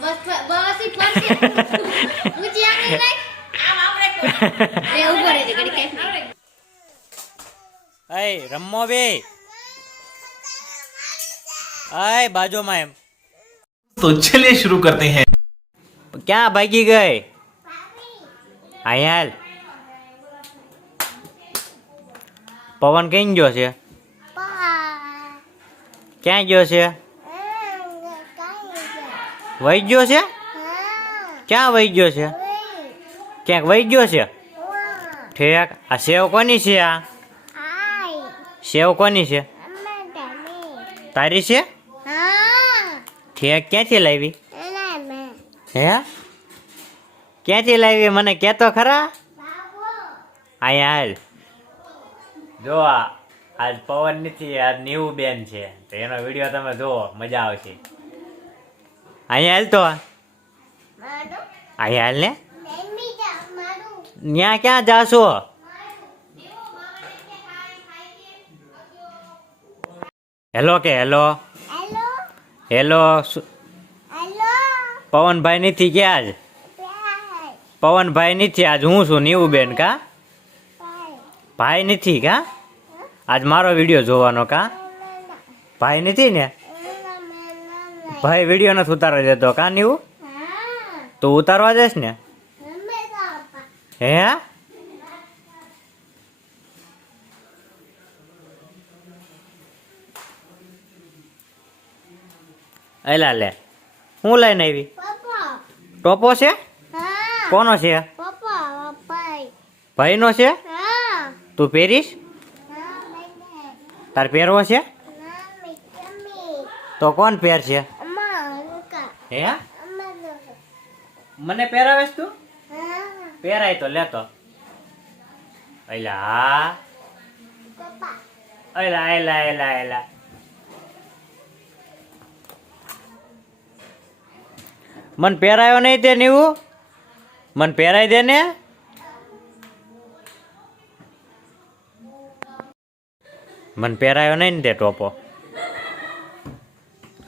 બસ બસ ઈ પડશે ઊંચી આંગળી નાખ આમ આપણે લે ઉભો રહેજે ઘડી કેસ એ રમો બે આય બાજુમાં એમ तो चलिए शुरू करते हैं। ક્યાં ભાગી ગઈ આયાલ પવન કઈ ગયો છે ક્યાં ગયો છે વહી ગયો છે ક્યાં વહી ગયો છે ક્યાંક વહી ગયો છે ઠેક આ સેવ કોની છે આ સેવ કોની છે તારી છે ઠેક ક્યાંથી લાવી હે ક્યાંથી લાવી મને કહેતો ખરા અહીંયા હાલ જો આજ પવન નથી આજ નીવું બેન છે તો એનો વિડીયો તમે જુઓ મજા આવશે અહીંયા હાલ તો અહીંયા હાલ ને ત્યાં ક્યાં જાશો હેલો કે હેલો હેલો પવનભાઈ નથી કે આજ પવનભાઈ નથી આજ હું છું નીવું બેન કા ભાઈ નથી કા આજ મારો વિડીયો જોવાનો કા ભાઈ નથી ને ભાઈ વિડીયો નથી ઉતારવા દેતો કા નીવું તું ઉતારવા દેશ ને હે એલા લે હું લઈને આવી ટોપો છે કોનો છે ભાઈનો છે તું પહેરીશ તાર પહેરવો છે તો કોણ પહેર છે હે મને પહેરાવેશ તું પહેરાય તો લેતો એલા હા એલા એલા એલા એલા મન પહેરાયો નહીં તે નીવું મન પહેરાઈ દે ને મન પહેરાયો નહીં ને તે ટોપો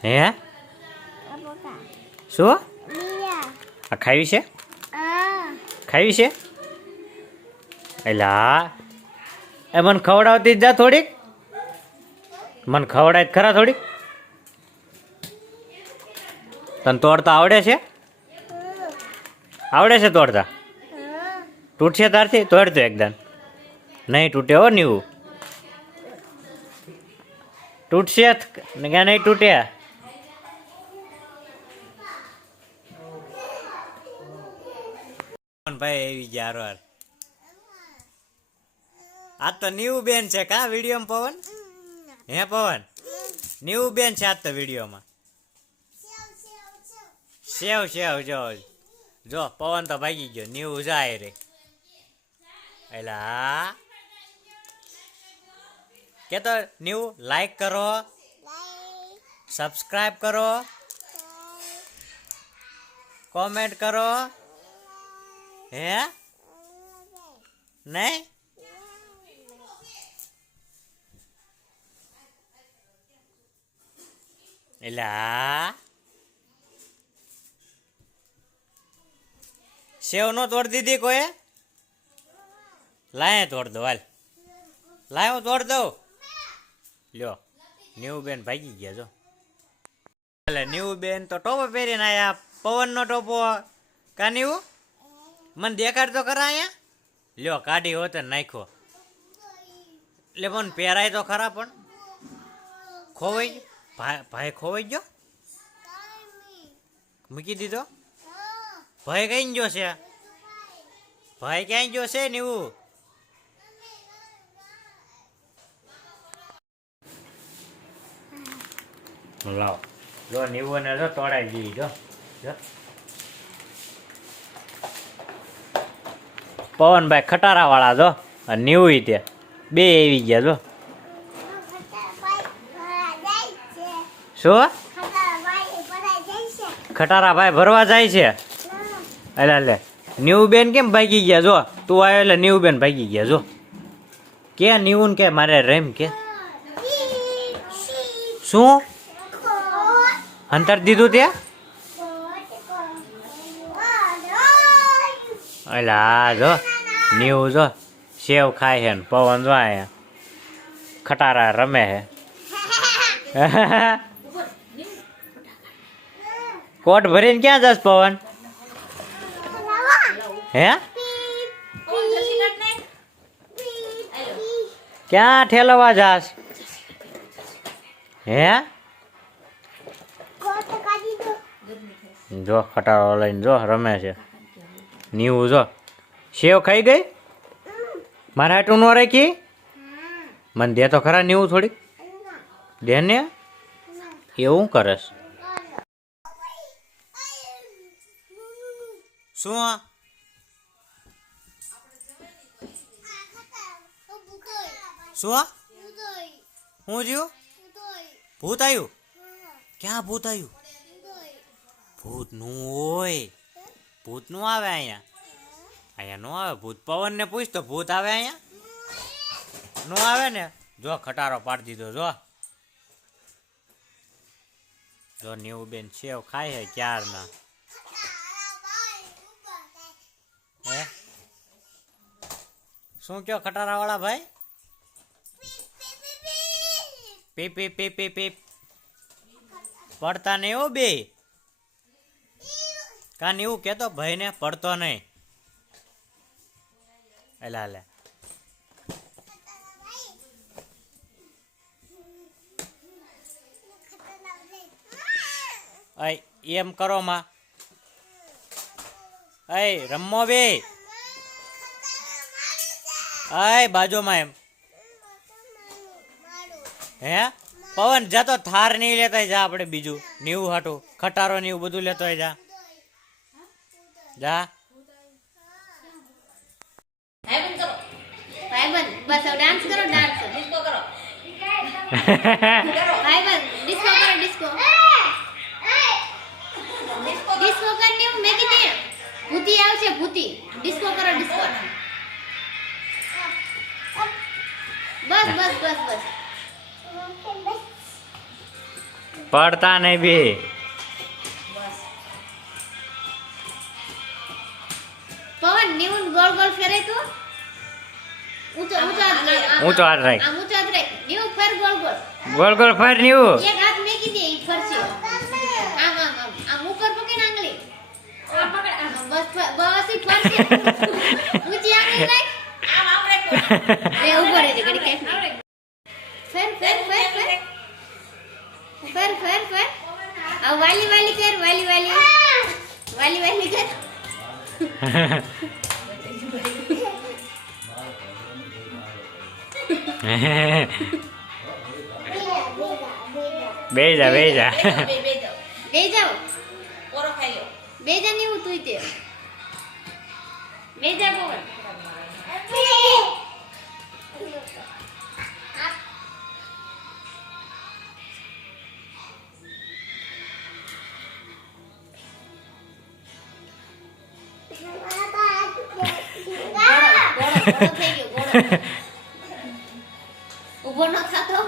હે શું આ ખાવી છે ખાવી છે એલા એ મને ખવડાવતી જ જા થોડીક મને ખવડાય ખરા થોડીક તને તોડતા આવડે છે આવડે છે તોડતા તૂટશે તારથી તોડતો એકદમ નહીં તૂટે હો નીવું તૂટશે કે નહીં તૂટે ભાઈ એવી ગયા વાર આ તો નીવું બેન છે કા વિડીયોમાં પવન હે પવન નીવું બેન છે આજ તો વિડીયોમાં સેવ સેવ જો પવન તો ભાગી ગયો નીવું જાય રે એલા કે તો નીવું લાઈક કરો સબસ્ક્રાઇબ કરો કોમેન્ટ કરો હે નહીં એલા સેવ નો તોડ દીધી કોઈ લાય તોડ દો હાલ લાય હું તોડ દઉં લ્યો નીવું બેન ભાગી ગયા જો એટલે નીવું બેન તો ટોપો પહેરીને આયા પવન નો ટોપો કા નીવું મને દેખાડ તો ખરા અહીંયા લ્યો કાઢી હોત નાખ્યો એટલે મને પહેરાય તો ખરા પણ ખોવાઈ ગયો ભાઈ ખોવાઈ ગયો મૂકી દીધો ભાઈ કઈ ગયો છે ભાઈ ક્યાં ગયો છે નીવું લાવ જો નીવું ને જો તોડાઈ ગઈ જો પવનભાઈ ખટારા વાળા જો અને નીવું તે બે આવી ગયા જો શું ખટારા ભાઈ ભરવા જાય છે એટલે લે નીવું બેન કેમ ભાગી ગયા જો તું આવ્યો એટલે નીવું બેન ભાગી ગયા જો કે નીવું કે મારે રેમ કે શું અંતર દીધું તે એટલે આ જો નીવું જો સેવ ખાય છે ને પવન જો અહીંયા ખટારા રમે છે કોટ ભરીને ક્યાં જશ પવન હે ક્યાં ઠેલવા જાશ હે જો ખટારો લઈને જો રમે છે નીવું જો સેવ ખાઈ ગઈ મારા હાટું ન રાખી મને દે તો ખરા નીવું થોડીક દે ને એવું કરસ શું શું હું જ્યું ભૂત આવ્યું ક્યાં ભૂત આવ્યું ભૂત નું હોય ભૂત નું આવે અહીંયા અહીંયા નો આવે ભૂત પવન ને પૂછ તો ભૂત આવે અહીંયા નો આવે ને જો ખટારો પાડી દીધો જો નીવું બેન સેવ ખાય છે ક્યારના હે શું કયો ખટારા વાળા ભાઈ પીપ પીપ પીપ પીપ પીપ પડતા નહીં હો બે કાન એવું કેતો ભાઈ ને પડતો નહીં એલા લે એમ કરો માં રમો બે બાજુમાં એમ હે પવન જા તો થાર નહીં લેતા જા આપણે બીજું નીવું હાટું ખટારો ને એવું બધું લેતો જા જા ભાઈબંધ બસ હવે ડાન્સ કરો ડિસ્કો કરો ભાઈબંધ ડિસ્કો કરો ડિસ્કો ડિસ્કો કરને હું મેં કીધી ભૂતી આવશે ભૂતી ડિસ્કો કરો ડિસ્કો બસ બસ બસ બસ પડતા નહીં બે પવન નીવું ગોળ ગોળ ફેરે તો ઊંચો ઊંચો હાથ રાખ આમ ઊંચો હાથ રાખ નીવું ફેર ગોળ ગોળ ગોળ ગોળ ફેર નીવું એક હાથ મેકી દે ઈ ફરશે આમ આમ આમ આમ ઉપર પકડ આંગળી બસ બસ ઈ ફરશે ઊંચી આંગળી રાખ આમ આમ રાખ રે ઉપર રહે ઘડી કાઈ ફેર ફેર ફેર ફેર ફેર ફેર ફેર આ વાલી વાલી કર વાલી વાલી વાલી વાલી કર બે જા બે જાઓ ઓરો ખાઈ લો બે જા નહીં તું તે બે જા પવન ઉભો ન થાતો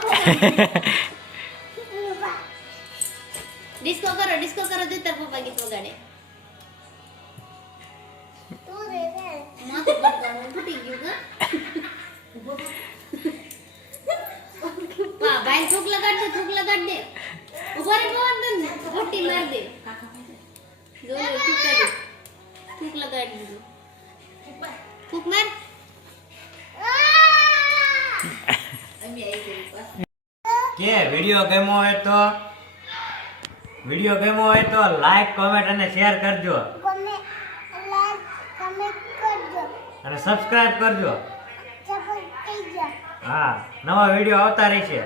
ડિસ્કો કરો દે તાર પપ્પા ગીત વગાડે માથે પડવાનું ફૂટી ગયું કા પા ભાઈ થૂક લગાડ દે ઉભો રે પવન તન ઘોટી માર દે જો થૂક લગાડી દીધું થૂક માર કે વિડિયો ગમ્યો હોય તો લાઈક કોમેન્ટ અને શેર કરજો અને સબસ્ક્રાઇબ કરજો હા નવા વિડિયો આવતા રહેશે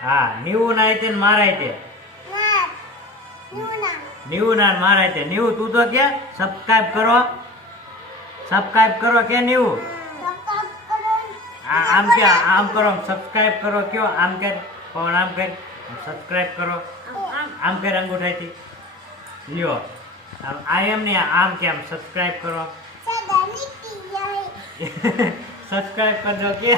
હા નીવું ના આઈતે ને મારા આઈતે નીવું ના મારા આઈતે નીવું તું તો કે સબસ્ક્રાઇબ કરો કે નીવું આમ કરો સબસ્ક્રાઇબ કરો કયો આમ કર પણ આમ કર સબસ્ક્રાઇબ કરો આમ કર અંગૂઠાથી લ્યો આ એમ નહીં આમ કેમ સબસ્ક્રાઇબ કરો સબસ્ક્રાઇબ કરજો કે